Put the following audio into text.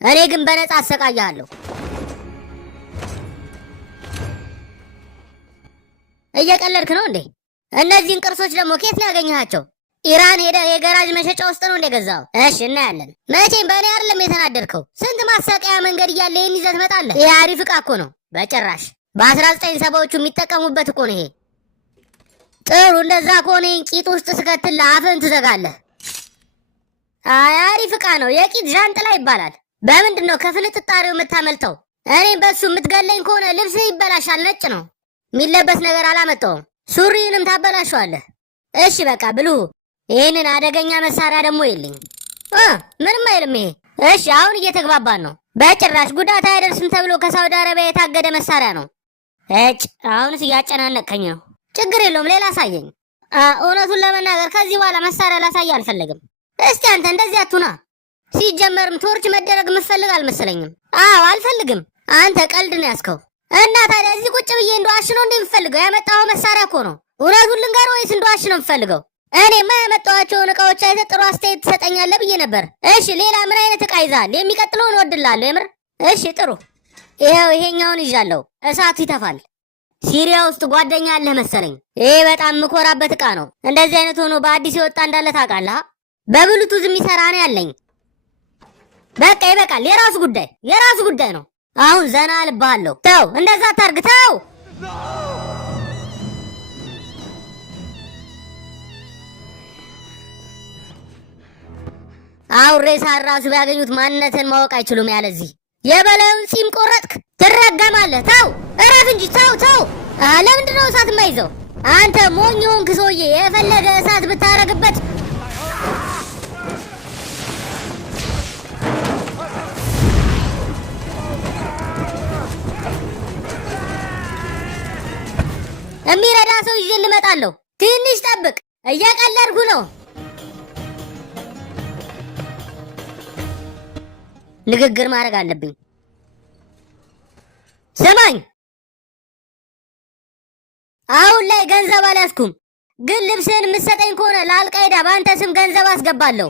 እኔ ግን በነጻ አሰቃያለሁ። እየቀለድክ ነው እንዴ? እነዚህን ቅርሶች ደግሞ ከየት ነው ያገኘሃቸው? ኢራን ሄደ የገራጅ መሸጫ ውስጥ ነው እንደገዛው? እሺ እናያለን። መቼም በእኔ አይደለም የተናደድከው። ስንት ማሰቃያ መንገድ እያለ ይህን ይዘህ ትመጣለህ? ይሄ አሪፍ ዕቃ እኮ ነው። በጭራሽ በ1970ዎቹ የሚጠቀሙበት እኮ ነው ይሄ። ጥሩ፣ እንደዛ ከሆነ ቂጥ ውስጥ ስከትልህ አፍህን ትዘጋለህ። አሪፍ ዕቃ ነው። የቂጥ ዣንጥላ ይባላል። በምንድን ነው ከፍንጥጣሪው የምታመልተው? እኔም በሱ የምትገለኝ ከሆነ ልብስህ ይበላሻል። ነጭ ነው። የሚለበስ ነገር አላመጣውም። ሱሪንም ታበላሸዋለህ። እሺ በቃ ብልሁ። ይህንን አደገኛ መሳሪያ ደግሞ የለኝ። ምንም አይልም ይሄ። እሺ አሁን እየተግባባን ነው። በጭራሽ ጉዳት አይደርስም ተብሎ ከሳውዲ አረቢያ የታገደ መሳሪያ ነው። አሁንስ እያጨናነቅከኝ ነው። ችግር የለውም፣ ሌላ አሳየኝ። እውነቱን ለመናገር ከዚህ በኋላ መሳሪያ ላሳይ አልፈለግም። እስቲ አንተ እንደዚህ አቱና። ሲጀመርም ቶርች መደረግ የምትፈልግ አልመሰለኝም። አልፈልግም። አንተ ቀልድ ነው ያዝከው። እና ታዲያ እዚህ ቁጭ ብዬ እንደዋሽ ነው እንደምፈልገው? ያመጣው መሳሪያ እኮ ነው። እውነቱን ልንገር ወይስ እንደዋሽ ነው የምፈልገው? እኔማ ያመጣኋቸውን እቃዎች አይተህ ጥሩ አስተያየት ትሰጠኛለህ ብዬ ነበር። እሺ ሌላ ምን አይነት እቃ ይዛል? የሚቀጥለውን እወድልሃለሁ የምር። እሺ ጥሩ፣ ይኸው ይሄኛውን ይዣለሁ። እሳቱ ይተፋል። ሲሪያ ውስጥ ጓደኛ አለህ መሰለኝ። ይሄ በጣም የምኮራበት እቃ ነው። እንደዚህ አይነት ሆኖ በአዲስ የወጣ እንዳለ ታውቃለህ? በብሉቱዝ የሚሰራ ነው ያለኝ። በቃ ይበቃል። የራሱ ጉዳይ ነው። አሁን ዘና አልብሃለሁ። ተው፣ እንደዛ ታርግ። ተው። አሁን ሬሳን ራሱ ቢያገኙት ማንነትን ማወቅ አይችሉም። ያለዚህ የበላዩን ሲም ቆረጥክ ትረገማለህ። ተው፣ እረፍ እንጂ። ተው። ለምንድን ነው እሳት የማይዘው? አንተ ሞኝ ሆንክ ሰውዬ። የፈለገ እሳት ብታረግበት የሚረዳ ሰው ይዤ ልመጣለሁ። ትንሽ ጠብቅ። እየቀለድኩ ነው። ንግግር ማድረግ አለብኝ። ስማኝ፣ አሁን ላይ ገንዘብ አልያዝኩም፣ ግን ልብስህን የምትሰጠኝ ከሆነ ለአልቃይዳ በአንተ ስም ገንዘብ አስገባለሁ።